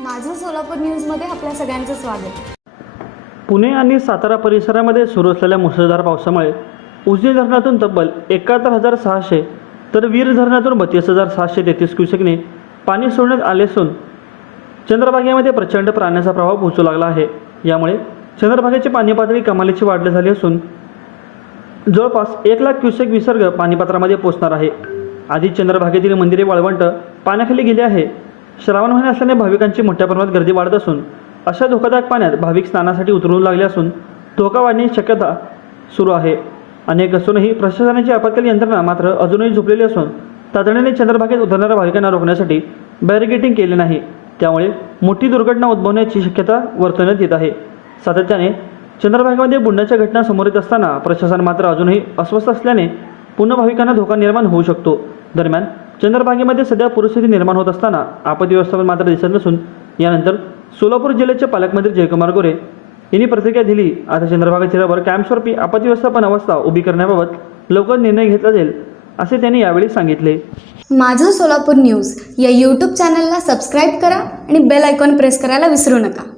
माझं सोलापूर न्यूजमध्ये आपल्या सगळ्यांचं स्वागत. पुणे आणि सातारा परिसरामध्ये सुरू असलेल्या मुसळधार पावसामुळे उजनी धरणातून तब्बल एकाहत्तर हजार सहाशे तर वीर धरणातून बत्तीस हजार सहाशे तेहतीस क्युसेकने पाणी सोडण्यात आले असून चंद्रभागेमध्ये प्रचंड प्राण्याचा प्रभाव पोहोचू लागला आहे. यामुळे चंद्रभागेची पाणी पातळी कमालीची वाढली झाली असून जवळपास एक लाख क्युसेक विसर्ग पाणीपात्रामध्ये पोचणार आहे. आधी चंद्रभागेतील मंदिरे वाळवंट पाण्याखाली गेले आहे. श्रावण महिना असल्याने भाविकांची मोठ्या प्रमाणात गर्दी वाढत असून अशा धोकादायक पाण्यात भाविक स्नानासाठी उतरू लागले असून धोका वाढण्याची शक्यता सुरू आहे. अनेक असूनही प्रशासनाची आपत्कालीन यंत्रणा मात्र अजूनही झोपलेली असून तातडीने चंद्रभागेत उतरणाऱ्या भाविकांना रोखण्यासाठी बॅरिगेटिंग केले नाही. त्यामुळे मोठी दुर्घटना उद्भवण्याची शक्यता वर्तवण्यात येत आहे. सातत्याने चंद्रभागेमध्ये बुडण्याच्या घटना समोर येत असताना प्रशासन मात्र अजूनही अस्वस्थ असल्याने पुन्हा भाविकांना धोका निर्माण होऊ शकतो. दरम्यान चंद्रभागेमध्ये सध्या परिस्थिती निर्माण होत असताना आपत्ती व्यवस्थापन मात्र दिसत नसून यानंतर सोलापूर जिल्ह्याचे पालकमंत्री जयकुमार गोरे यांनी प्रतिक्रिया दिली. आता चंद्रभागा जिल्ह्यावर कॅम्पस्वरूपी आपत्ती व्यवस्थापन अवस्था उभी करण्याबाबत लवकर निर्णय घेतला जाईल असे त्यांनी यावेळी सांगितले. माझं सोलापूर न्यूज या यूट्यूब चॅनलला सबस्क्राईब करा आणि बेल आयकॉन प्रेस करायला विसरू नका.